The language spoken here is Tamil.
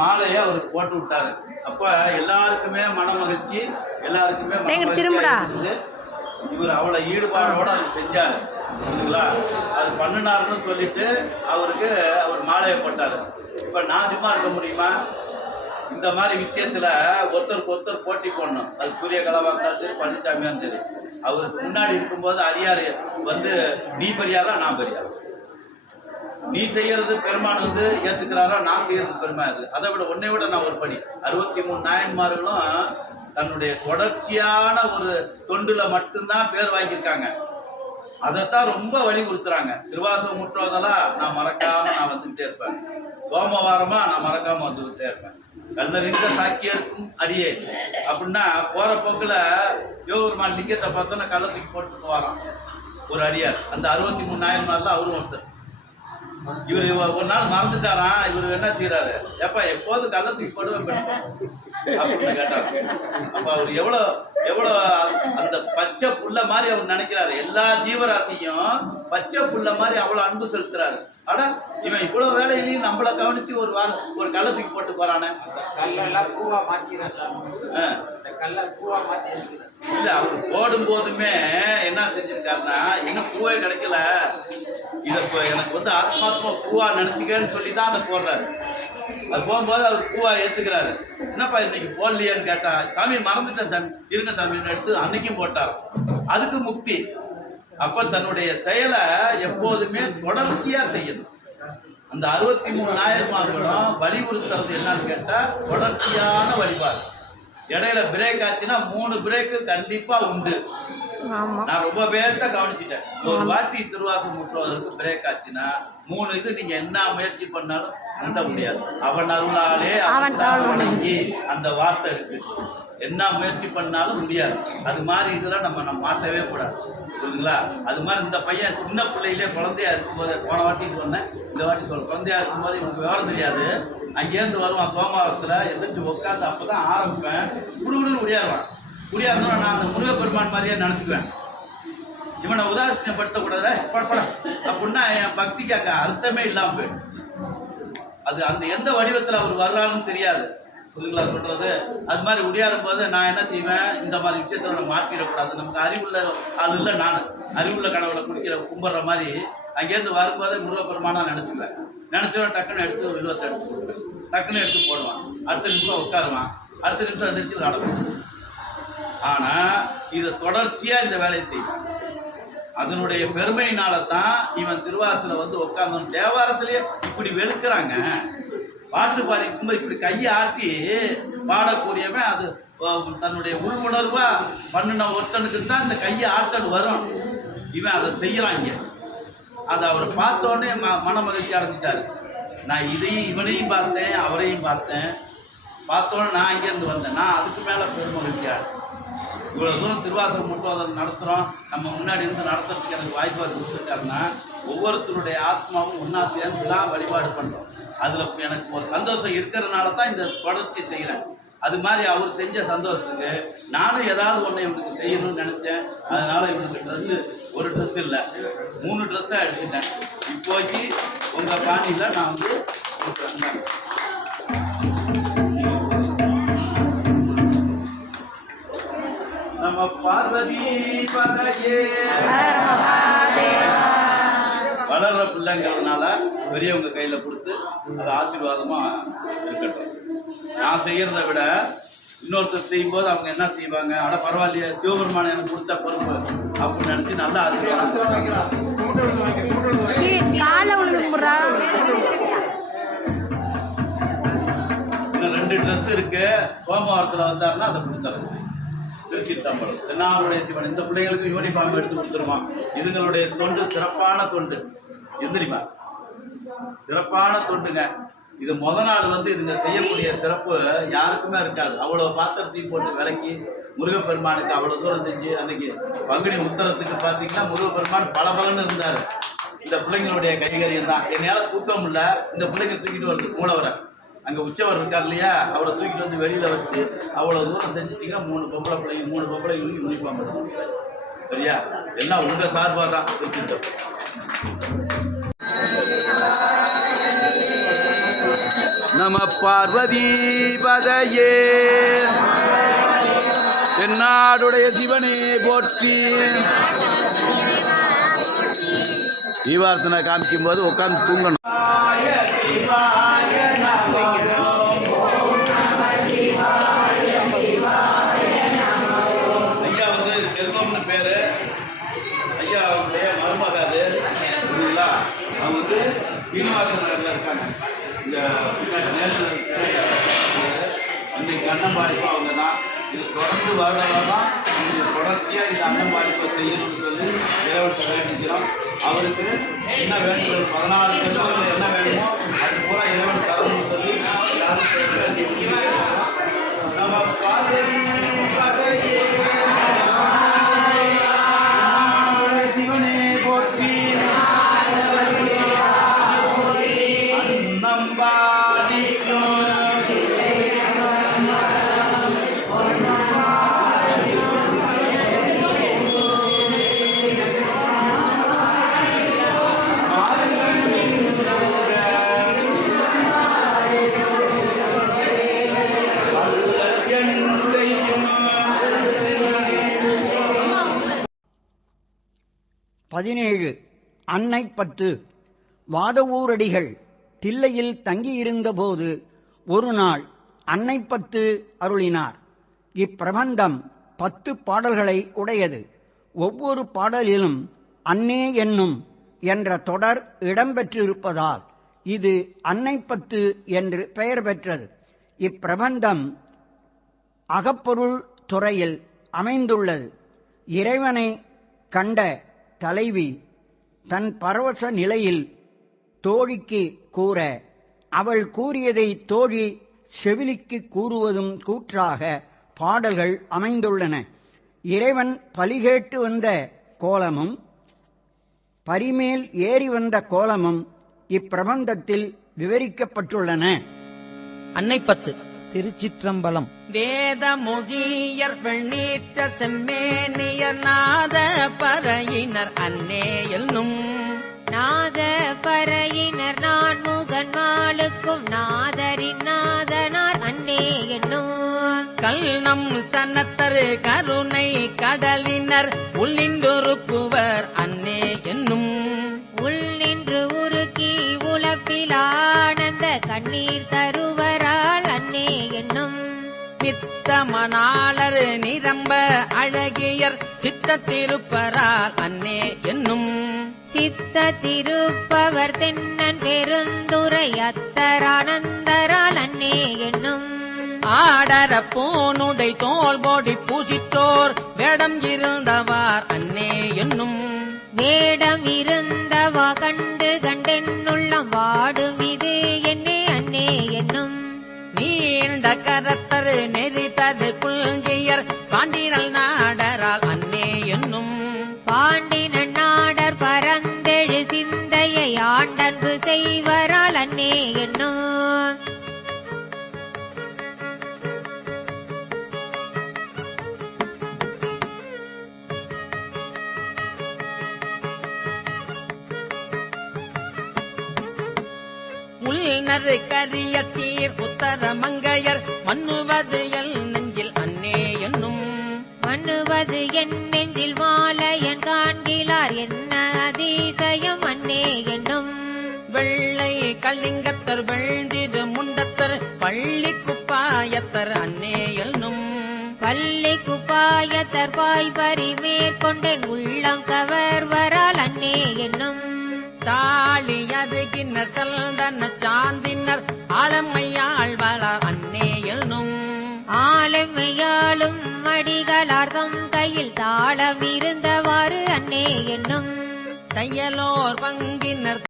மாலையை அவருக்கு போட்டு விட்டாரு. அப்ப எல்லாருக்குமே மன மகிழ்ச்சி, எல்லாருக்குமே இவர் அவ்வளவு ஈடுபாடோட அது செஞ்சாரு. புரியுதுங்களா? அது பண்ணினாருன்னு சொல்லிட்டு அவர் மாலையை போட்டாரு. இப்ப நான் சும்மா இருக்க முடியுமா? இந்த மாதிரி விஷயத்துல ஒருத்தருக்கு ஒருத்தர் போட்டி போடணும். அது சூரிய கலவாக சரி, பழனிசாமியான்னு சரி. அவருக்கு முன்னாடி இருக்கும்போது அடியார் நீ பெரியாரா நான் பெரியாரா, நீ செய்யறது பெருமான் ஏத்துக்கிறாரா நான் செய்யறது பெருமாள். அதை விட உன்னை விட நான் ஒரு படி. 63 நாயன்மார்களும் தன்னுடைய தொடர்ச்சியான ஒரு தொண்டுல மட்டும்தான் பேர் வாங்கியிருக்காங்க. அதைத்தான் ரொம்ப வலியுறுத்துறாங்க. திருவாசகம் முற்றோதெல்லாம் நான் மறக்காம நான் வந்துகிட்டே இருப்பேன். சோமவாரமா நான் மறக்காம வந்துகிட்டே இருப்பேன். கல்லறிந்த சாக்கியருக்கும் அடியே அப்படின்னா போற போக்குல யோகர்மான் லிங்கத்தை பார்த்தோன்னா கள்ளத்துக்கு போட்டு போறான் ஒரு அடியார். அந்த 63 நாயன்மார்ல அவரும் ஒருத்தர். இவர் ஒரு நாள் மறந்துட்டாராம். இவர் என்ன செய்யறாரு, எப்ப எப்போதும் கள்ளத்துக்கு போடுவேன் அப்படின்னு கேட்டாரு. அப்ப அவர் எவ்வளவு அந்த பச்சை புள்ள மாதிரி அவர் நினைக்கிறாரு. எல்லா ஜீவராசியும் பச்சை புள்ள மாதிரி அவ்வளவு அன்பு செலுத்துறாரு. அட இவன் இவ்வளவு வேலையிலையும் நம்மளை கவனிச்சு ஒரு கள்ளத்துக்கு போட்டு போறானே. கல்லெல்லாம் பூவா மாத்திக்கிறான். இல்ல அவர் போடும் போதுமே என்ன செஞ்சிருக்காருன்னா, இன்னும் பூவே கிடைக்கல, இதை எனக்கு ஆத்மாத்மா பூவா நினைச்சுக்கன்னு சொல்லி தான் அதை போடுறாரு. அது போகும்போது அவர் பூவா ஏத்துக்கிறாரு. என்னப்பா இன்னைக்கு போடலையான்னு கேட்டா, சாமி மறந்துட்டேன் சாமி, இருங்க சாமின்னு எடுத்து அன்னைக்கும் போட்டார். அதுக்கு முக்தி. அப்ப தன்னுடைய செயலை எப்போதுமே தொடர்ச்சியா செய்யணும். அந்த 63 நாயன்மார்களும் வலியுறுத்துறது என்னன்னு கேட்டா தொடர்ச்சியான வழிபாடு. இடையில பிரேக் ஆச்சுன்னா 3 பிரேக்கு கண்டிப்பா உண்டு. நான் ரொம்ப பேர்த்த கவனிச்சுட்டேன். ஒரு வாட்டி திருவாசகம் முற்றுவதற்கு பிரேக் ஆச்சுன்னா 3 இது நீங்க என்ன முயற்சி பண்ணாலும் முட்ட முடியாது. அவன் அருளாலே வணங்கி அந்த வார்த்தை இருக்கு. என்ன முயற்சி பண்ணாலும் முடியாது. அது மாதிரி இதெல்லாம் நம்ம மாட்டவே கூடாது. புரியுதுங்களா? அது மாதிரி இந்த பையன் சின்ன பிள்ளையிலே குழந்தையா இருக்கும்போது, போன வாட்டி சொன்னேன், இந்த வாட்டி குழந்தையா இருக்கும்போது இவனுக்கு விவரம் தெரியாது. அங்கேருந்து வருவான் சோமவாரத்தில், எதிர்த்து உட்காந்து அப்போ தான் ஆரம்பிப்பேன். குடுகுடுன்னு உடையாருவான். உடையாருந்தோம் நான் அந்த முருகப்பெருமான் மாதிரியே நினைச்சுக்குவேன். இவனை உதாசீனப்படுத்தக்கூடாது பட அப்படின்னா என் பக்திக்கு அர்த்தமே இல்லாமல் போயிடும். அது அந்த எந்த வடிவத்தில் அவர் வர்றான்னு தெரியாது. புரியுங்களா சொல்றது? அது மாதிரி உடையாரும் போது நான் என்ன செய்வேன், இந்த மாதிரி விஷயத்த நான் மாற்றிடக்கூடாது. நமக்கு அறிவுள்ள ஆள் இல்லை, நான் அறிவுள்ள கடவுளை கும்பிட்ற மாதிரி அங்கேருந்து வரும்போதே முருகப்பெருமானா நினச்சிக்குவேன். நினச்சோட டக்குன்னு எடுத்து வில்வத்தை எடுத்து கொடுப்பேன். டக்குன்னு எடுத்து போடுவான். அடுத்த நிமிஷம் உட்காருவான். அடுத்த நிமிஷம் எந்திரிச்சு நடக்கும். ஆனால் இதை தொடர்ச்சியாக இந்த வேலையை செய்வான். அதனுடைய பெருமையினால தான் இவன் திருவாரத்தில் வந்து உட்கார்ந்து தேவாரத்திலேயே இப்படி வெளுக்கிறாங்க. பாட்டு பாடிக்கும்போது இப்படி கையை ஆட்டி பாடக்கூடியவன் அது தன்னுடைய உள்வுணர்வா பண்ணின ஒருத்தனுக்கு தான் இந்த கையை ஆட்டல் வரும். இவன் அதை செய்கிறாங்க. அதை அவரை பார்த்தோன்னே மன மகிழ்ச்சி அடைஞ்சிட்டாரு. நான் இதையும் இவனையும் பார்த்தேன், அவரையும் பார்த்தோன்னே நான் இங்கேருந்து வந்தேன். நான் அதுக்கு மேலே பெருமகிழ்ச்சியாக இவ்வளோ தூரம் திருவாசகம் மட்டும் அதை நடத்துகிறோம். நம்ம முன்னாடி இருந்து நடத்துறதுக்கு எனக்கு வாய்ப்பு கொடுத்துருக்காருன்னா ஒவ்வொருத்தருடைய ஆத்மாவும் ஒன்றா சேர்ந்து தான் வழிபாடு பண்ணுறோம். அதில் எனக்கு ஒரு சந்தோஷம் இருக்கிறதுனால தான் இந்த தொடர்ச்சி செய்கிறேன். அது மாதிரி அவர் செஞ்ச சந்தோஷத்துக்கு நானும் ஏதாவது ஒன்று இவனுக்கு செய்யணும்னு நினச்சேன். அதனால் இவனுக்கு ட்ரெஸ்ஸு ஒரு ட்ரெஸ் இல்லை, 3 ட்ரெஸ்ஸாக எடுத்துட்டேன். இப்போக்கி உங்கள் பாணியில் நான் வந்து நம்ம பார்வதி பதையே வளர்ற பிள்ளைங்கிறதுனால பெரியவங்க கையில் கொடுத்து அது ஆசீர்வாதமாக இருக்கட்டும். நான் செய்கிறத விட இன்னொருத்தர் செய்யும்போது அவங்க என்ன செய்வாங்க, ஆனால் பரவாயில்லையே சிவபெருமான் எனக்கு கொடுத்த பொறுப்பு அப்படின்னு நினச்சி நல்லா ஆசீர்வாதம். இன்னும் 2 ட்ரெஸ் இருக்கு. சோமவாரத்தில் வந்தாருன்னா அதை கொடுத்தாரு. திருச்சிற்றம்பலம் தென்னாருடைய சிவன் இந்த பிள்ளைகளுக்கு யூனிஃபார்ம் எடுத்து கொடுத்துருவான். இதுங்களுடைய தொண்டு சிறப்பான தொண்டு. எந்திரிமா சிறப்பான தொண்டுங்க. இது நாள் வந்து இதுங்க செய்யக்கூடிய சிறப்பு யாருக்குமே இருக்காது. அவ்வளோ பாத்திரத்தையும் போட்டு விளக்கி முருகப்பெருமானுக்கு அவ்வளோ தூரம் செஞ்சு அன்னைக்கு பங்குனி உத்தரத்துக்கு பார்த்தீங்கன்னா முருகப்பெருமான் பலன்னு இருந்தார். இந்த பிள்ளைங்களுடைய கைகரியம் தான். என்னால் தூக்கம் இல்லை. இந்த பிள்ளைங்க தூக்கிட்டு வருது. மூலவரை அங்கே உச்சவர் இருக்கார் இல்லையா, அவரை தூக்கிட்டு வந்து வெளியில் வச்சு அவ்வளோ தூரம் செஞ்சுட்டிங்கன்னா 3 பொம்பளை பிள்ளைங்க யூனிஃபார்ம் எடுத்து சரியா? எல்லாம் உங்கள் சார்பாக தான் வச்சுட்டோம். நம பார்வதி பதையே தென்னாடுடைய சிவனே போற்றி. தீவார்த்தனை காமிக்கும் போது உட்காந்து தூங்கணும். ஐயா வந்து செல்வம்னு பேரு. ஐயா அவருடைய மருமகாது புரியுங்களா? அவங்க வந்து சீனிவாசன் நகரில் இருக்காங்க. இந்த நேஷனல் இன்னைக்கு அன்னம்பாடிப்பு அவங்க தான். இது தொடர்ந்து வருடமாக இது தொடர்ச்சியாக இந்த அன்னம்பாடிப்பை செய்யணும்னு சொல்லி இறைவன்கிட்ட வேண்டிக்கிறோம். அவருக்கு என்ன வேண்டுதல் 14 செல்வங்கள் என்ன வேணுமோ அது பூரா இறைவன் தரணும்னு சொல்லி எல்லாரும் நம்ம பார்வதி பதையே சிவனே போற்றி. அன்னை 10 வாதவூரடிகள் தில்லையில் தங்கியிருந்தபோது ஒரு நாள் அன்னை 10 அருளினார். இப்பிரபந்தம் 10 பாடல்களை உடையது. ஒவ்வொரு பாடலிலும் அன்னே என்னும் என்ற தொடர் இடம்பெற்றிருப்பதால் இது அன்னை 10 என்று பெயர் பெற்றது. இப்பிரபந்தம் அகப்பொருள் துறையில் அமைந்துள்ளது. இறைவனை கண்ட தலைவி தன் பரவச நிலையில் தோழிக்கு கூற, அவள் கூறியதை தோழி செவிலிக்கு கூறுவதும் கூற்றாக பாடல்கள் அமைந்துள்ளன. இறைவன் பலிகேட்டு வந்த கோலமும் பரிமேல் ஏறி வந்த கோலமும் இப்பிரபந்தத்தில் விவரிக்கப்பட்டுள்ளன. அன்னை 10 திருச்சிற்றம்பலம். வேத மொழியர் பெண்ணீற்ற செம்மேனியர் நாத பறையினர் அன்னே என்னும் நாத பறையினர் நான் முகன் மாளுக்கும் நாதரின் நாதனார் அன்னே சனத்தரு கருணை கடலினர் உள்ளின்றொருக்குவர் அன்னே என்னும் உள் நின்று உருக்கி உலப்பிலானந்த கண்ணீர் தருவரால் அன்னே என்னும் நித்தமனாளர் நிரம்ப அழகியர் சித்தத்திருப்பரால் அன்னே என்னும் சித்த திருப்பவர் தென்னன் பெருந்துரை அத்தரானந்தரால் அன்னே என்னும் ஆடர பூனுடை தோல் போடி பூசித்தோர் வேடம் இருந்தவார் அன்னே என்னும் வேடம் இருந்தவா கண்டு கண்டென்னுள்ளம் வாடும் இது என்னே அன்னே என்னும் நீண்ட கரத்தரு நெறித்தரு குள்ஜியர் பாண்டினல் நாடரால் அன்னே என்னும் பாண்டினன் நாடர் பரந்தெழு சிந்தையை ஆண்டன்பு செய்வரால் அன்னே என்னும் உள்நறு கரிய சீர் உத்தர மங்கையர் மன்னுவது எல் நெஞ்சில் அன்னே என்னும் மண்ணுவது என் நெஞ்சில் மாலையன் காண்கிலார் என்ன அதிசயம் அன்னே என்னும் வெள்ளை கலிங்கத்தர் வெள்திரு முண்டத்தர் பள்ளி குப்பாயத்தர் அன்னே என்னும் பள்ளி குப்பாயத்தர் பாய் பறி மேற்கொண்டேன் உள்ளம் கவர்வரால் அன்னே என்னும் தாளியது கிண்ணர் சல்தன சாந்தினர் ஆளமையாழ்வலார் அன்னே என்னும் ஆளுமையாளும் மடிகளார்தம் கையில் தாளம் இருந்தவாறு அன்னே என்னும் தையலோர் பங்கினர்